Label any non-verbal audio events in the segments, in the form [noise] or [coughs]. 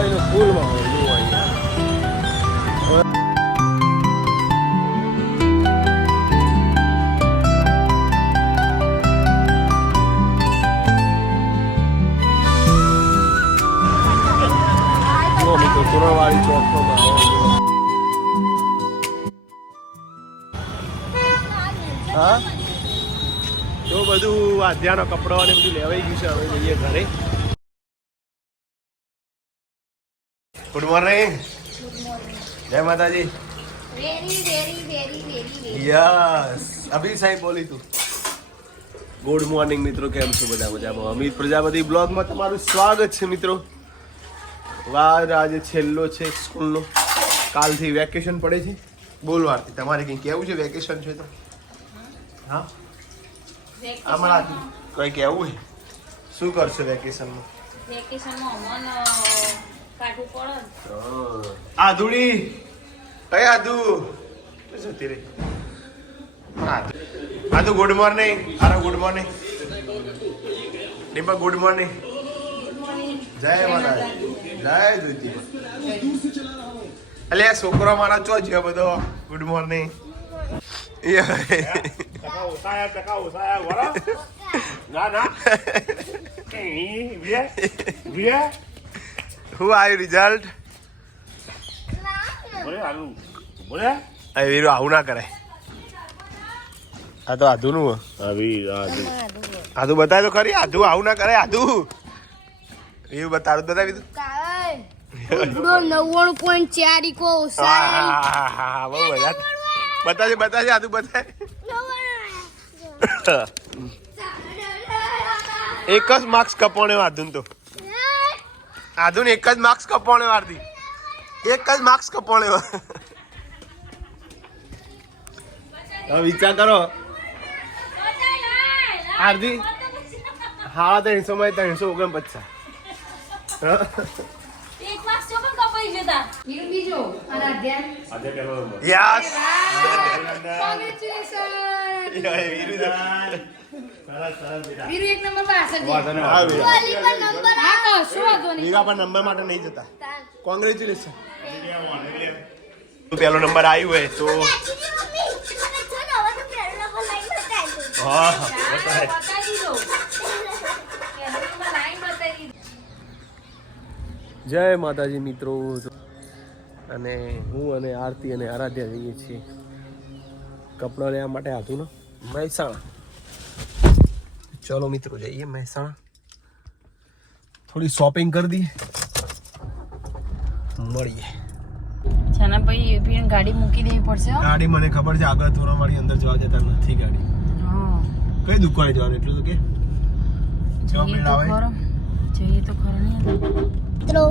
હોય જુઓ મિત્રો સુરણવાળી ચોકનો માહોલ જુઓ. હા? તો બધું આધ્યાનો કપડો અને બધું લેવાઈ ગયું છે, હવે જઈએ ઘરે. ગુડ મોર્નિંગ જય માતાજી યસ અભી સાહેબ બોલી તું ગુડ મોર્નિંગ મિત્રો કેમ છો બધા મજામાં અમિત પ્રજાપતિ બ્લોગમાં તમારું સ્વાગત છે મિત્રો વાર આજે છેલ્લો છે સ્કૂલનો કાલથી વેકેશન પડે છે। બોલવારથી તમારે કંઈ કેવું છે? વેકેશન છે તો? હા? હમણાં કંઈ કહેવું છે? શું કરશે વેકેશનમાં વેકેશનમાં આધુડી કઈ આધુ જતી રહી આધુ ગુડ મોર્નિંગ આરો good morning Deepak good morning જય માતાજી. જય જ્યોતિ અલે છોકરો મારા ચો છે બધો? ગુડ મોર્નિંગ ના ના. [laughs] હું આવ્યું રિઝલ્ટ બોલે આવું ના કરાય આ તો આધુનું આવી આધુ બતાય તો ખરી આધુ આવું ના કરાય આધુ. એવું બતાડું બતાવી દઉં. નવ્વાણું પોઈન્ટ ચાર ઇકો બતાજે બતાજે આધુ બતાવે એક જ માર્ક્સ કપાણે આધુન તો. આધુન એક જ માર્ક્સ કપોણે વારતી એક જ માર્ક્સ કપોણે વિચાર કરો. આરતી હા ત્રણસો માં ત્રણસો ઓગણપચાસ. જતા. બીજો આજે પેલો નંબર. યસ! કોંગ્રેચ્યુલેશન સરસ સરસ બેટા. વીરુ એક નંબર પર આસર વાંધો નહીં, હા, વાંધો વીરા. હા તો શું વાંધો નહીં. વીરા પણ નંબર માટે નહીં જતા. કોંગ્રેચ્યુલેશન પહેલો નંબર આવ્યો હોય તો હા બતાવી દો લાઈન બતાવી દીધો જય માતાજી મિત્રો. અને હું અને આરતી અને આરાધ્યા જઈએ છીએ. કપડાં લેવા માટે હતું ને મહેસાણા. ચલો મિત્રો જઈએ મહેસાણા. થોડી શોપિંગ કરી દઈએ. મળીએ. છાના ભાઈ ગાડી મૂકી દેવી પડશે ગાડી મને ખબર છે આગળ થોરાવાળી અંદર જવા જતા નથી ગાડી. કઈ દુકાને જવાનું એટલું તો કે? જઈએ તો ખરો. જોઈએ તો ખરો નહીં મિત્રો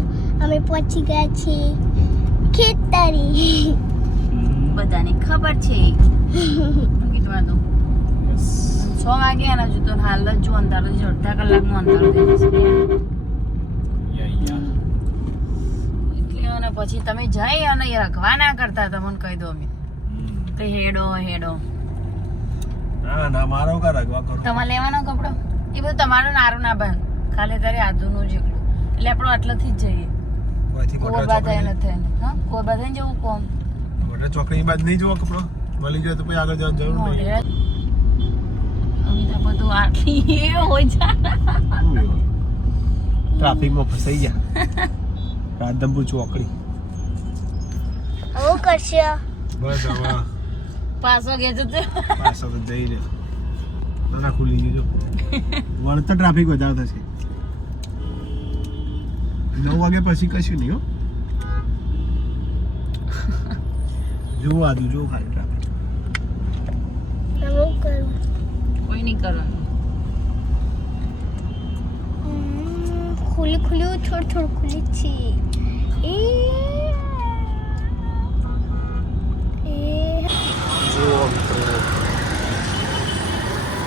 અમે પહોંચી ગયા છીએ ખેતરી. બધાને ખબર છે. કીધું આ તો છ વાગ્યા ને હજુ તો હાલ જ જો અંધારું છે અડધા કલાકનું અંધારું થઈ જશે. એટલે અને પછી તમે જઈ અને એ રખવા ના કરતા તમને કહી દો અમે. તો હેડો હેડો. ના ના મારો કા રગવા કરો? તમારે લેવાનો કપડો? એ બધું તમારું નારું ના બંધ ખાલી તારે આધુનું જ એકલું. એટલે આપણે આટલાથી જ જઈએ. કોરબા થઈને થઈને હા? કોરબા થઈને જવું કોમ મોટા ચોકડી બાદ નહીં જોવા કપડો. મળી જાય તો પછી આગળ જવા જરૂર નહીં. અમિતા બધું આટલી એ હોય છે. ટ્રાફિકમાં ફસાઈ ગયા. રાધનપુર ચોકડી. આવું કરશે. બસ હવે પાછો ગયા જતો પાછો તો જઈ રહ્યો. ના ખુલી ગયું જો. ટ્રાફિક વધારે થશે. નવ વાગે પછી કશું નહીં હો જોવું આદુ જોવું ખાલી ટ્રાફિક આવું કરું કોઈ નહીં કરવાનું હમ, ખુલ્લી ખુલ્લી થોડું થોડું ખુલ્લી છે એ એ જુઓ મિત્રો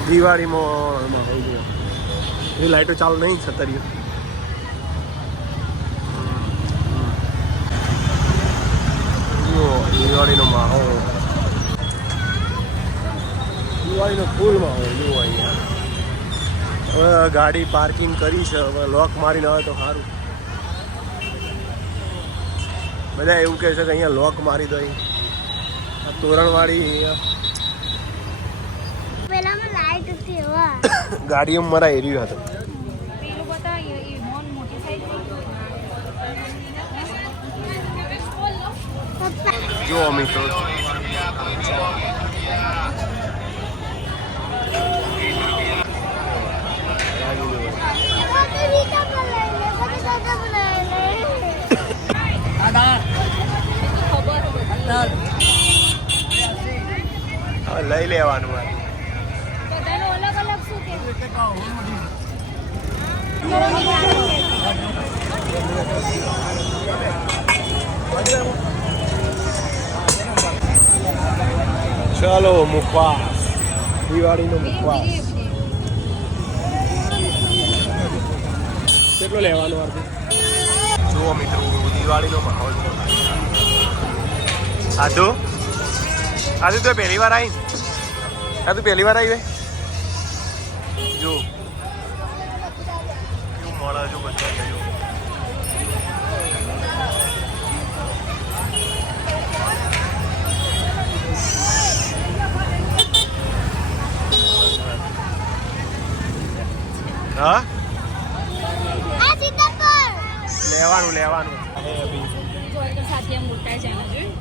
દિવાળીમાં માહોલ જુઓ એ લાઈટો ચાલુ નહીં છતરીઓ જુઓ દિવાળીનો માહોલ દિવાળીનો ફૂલમાં હોય જુઓ અહીંયા. હવે ગાડી પાર્કિંગ કરી છે હવે લોક મારીને આવે તો સારું. બધા એવું કહે છે કે અહીંયા લોક મારી દો અહીં. આ તોરણવાળી ગાડી લાઈટ હતી એવા [coughs] ગાડીઓ મારા એરિયો હતો. પેલું બતા એ મોન મોટી સાઈઝ પપ્પા. જો મિત્રો મને બીજા પર લઈ લે મને દાદા પર લઈ લે હવે લઈ લેવાનું ચાલો મુખવાસ. દિવાળીનો મુખવાસ. કેટલો લેવાનો આરતી જુઓ મિત્રો દિવાળીનો માહોલ આજુ આદુ? તો પહેલી વાર આવી આદુ પહેલી વાર આવી જો. કેવું મોડા જો બધા જો હા આ સીતાફળ લેવાનું લેવાનું સાથે મોટા છે આના જોઈ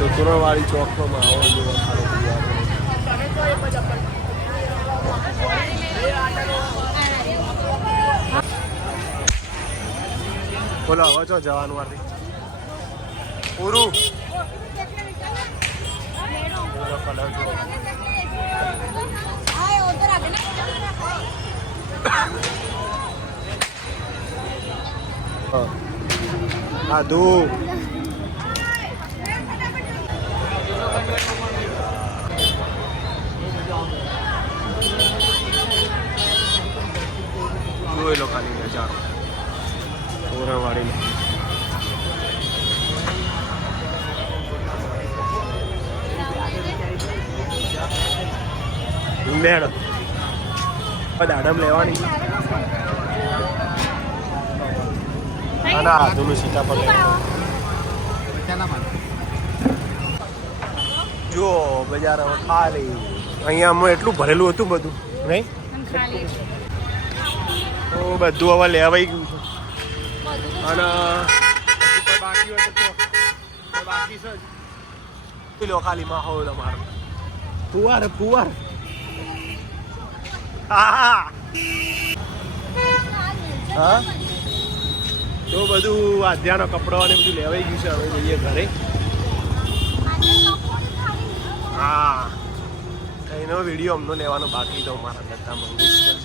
મિત્રો તોરણવાળી આવો માહોલ જુઓ ખાલી દિવાળીનો. બોલો, હવે ચો જવાનું વારથી પૂરું. હા આદુ લેડ દાડમ લેવાની. ના ના આધુનું સીતાફળ લેવાનું બજાર ખાલી. અહીંયા અમે એટલું ભરેલું હતું બધું નહીં? ખાલી તો બધું હવે લેવાઈ ગયું છે. અને બાકી હોય તો બાકી છે જ. ખાલી માહોલ અમારો પુવાર પુવાર. હા? તો બધું આધ્યાનો કપડો અને બધું લેવાઈ ગયું છે હવે જઈએ ઘરે. હા. એનો વીડિયો અમનો લેવાનો બાકી તો મારા મંગેશકર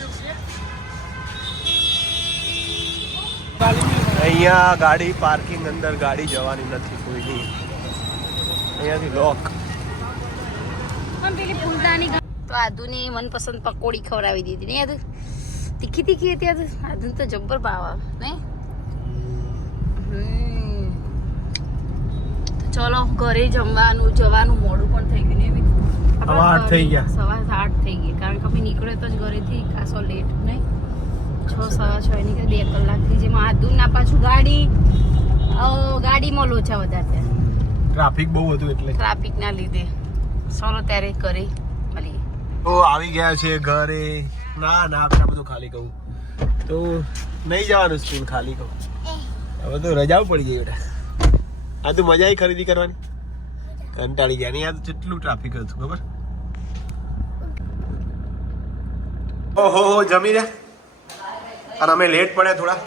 અહીંયા ગાડી પાર્કિંગ અંદર ગાડી જવાની નથી કોઈની. અહીંયાથી લોક તો આદુની મનપસંદ પકોડી ખવડાવી દીધી ને આદુ? તીખી તીખી હતી આદુ? આદુ તો જબ્બર ભાવ આવે નહીં? ચલો ઘરે જમવાનું જવાનું મોડું પણ થઈ ગયું ને. સવા આઠ થઈ ગયા. સવા આઠ થઈ ગયા કારણ કે અમે નીકળ્યો તો જ ઘરેથી ખાસો લેટ નહીં? છ સવા છ નીકળે બે કલાકથી જેમાં આદુ ના પાછું ગાડી ગાડીમાં લોચા વધારે ટ્રાફિક બહુ હતું એટલે. ટ્રાફિકના લીધે. ચલો ત્યારે કરી તો આવી ગયા છે ઘરે. ના ના આપણે બધું ખાલી કહું. તો નહીં જવાનું સ્કૂલ ખાલી કહું. હવે તો રજાઓ પડી ગઈ બેટા. આ તો મજા આવી ખરીદી કરવાની. કંટાળી ગયા. નહીં આ તો કેટલું ટ્રાફિક હતું ખબર? ઓહો હો જમી રહ્યા અને અમે લેટ પડ્યા થોડા.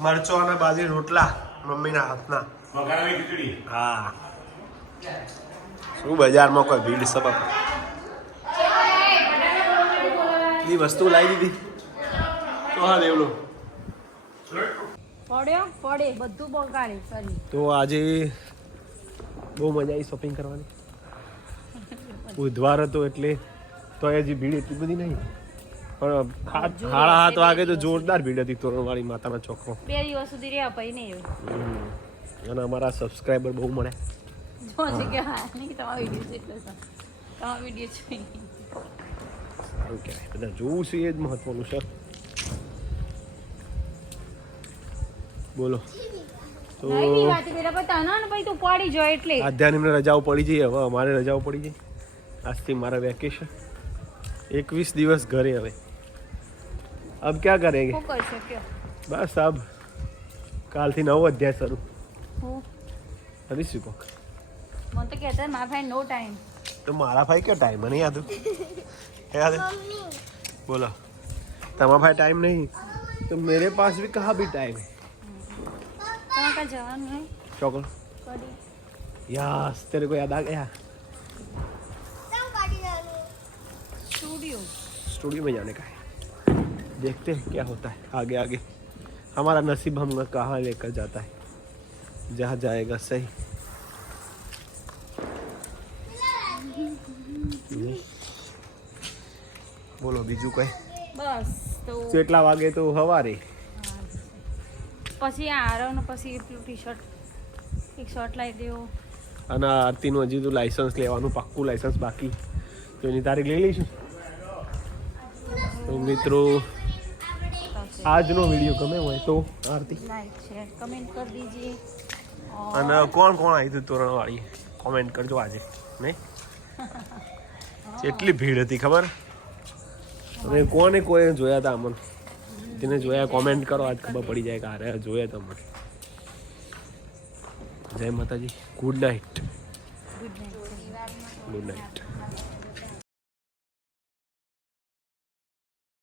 મરચો અને બાજરી રોટલા મમ્મીના હાથના. હા. શું બજારમાં કોઈ ભીડ સબબ બધી વસ્તુ લાવી દીધી. તો હા દેવલો પડ્યો પડે. બધું બગાડે કરી તો આજે બહુ મજા આવી શોપિંગ કરવાની. બુધવાર હતો એટલે તો હજી ભીડ એટલી બધી નહીં. પણ હાથ હાથ વાગે તો જોરદાર ભીડ હતી તોરણવાળી માતાના ચોખો બે દિવસ સુધી રહ્યા પછી નહીં અને અમારા સબસ્ક્રાઈબર બહુ મળે જો છે કે હા નહીં તમારા વીડિયો છે એટલે. તમારા વીડિયો જોઈ. સારું કહેવાય બધા જોવું છે એ જ મહત્વનું છે બોલો તો નહીં ની વાત પેલા પછી તને ને પછી તું પડી જાય રજાઓ પડી જઈ હવે અમારે રજાઓ પડી જઈ આજથી મારા વેકેશન એકવીસ દિવસ ઘરે હવે અબ ક્યાં કરેંગે બસ અબ કાલથી નવો અધ્યાય શરૂ કરી કોક મને તો કહેતા મારા ભાઈ નો ટાઈમ તો મારા ભાઈ ક્યાં ટાઈમ મને યાદ याद है? बोला। तमा भाई टाइम नहीं। तो मेरे पास भी कहा भी टाइम है? चौकल। यास तेरे को याद आ गया? स्टूडियो स्टूडियो में जाने का है। देखते हैं क्या होता है आगे आगे। हमारा नसीब हम कहाँ लेकर जाता है? जहाँ जाएगा सही। [laughs] બોલો બીજું કઈ? બસ તો કેટલા વાગે તો સવારે પછી આ આરવ ને પછી પેલું ટી શર્ટ એક શર્ટ લાવી દેવો. અને આરતીનું હજી તો લાઇસન્સ લેવાનું પાક્કું લાઇસન્સ બાકી. તો એની તારીખ લઈ લઈશું. તો મિત્રો આજનો વીડિયો ગમે હોય તો આરતી. લાઈક શેર કમેન્ટ કરી દીजिए અને કોણ કોણ આવી હતું તોરણવાળી? કોમેન્ટ કરજો આજે નહીં? [laughs] કેટલી ભીડ હતી ખબર? અને કોને કોઈ જોયા હતા અમન? તેને જોયા કોમેન્ટ કરો આજ ખબર પડી જાય કે અરે જોયા અમને. જય માતાજી. Good night good night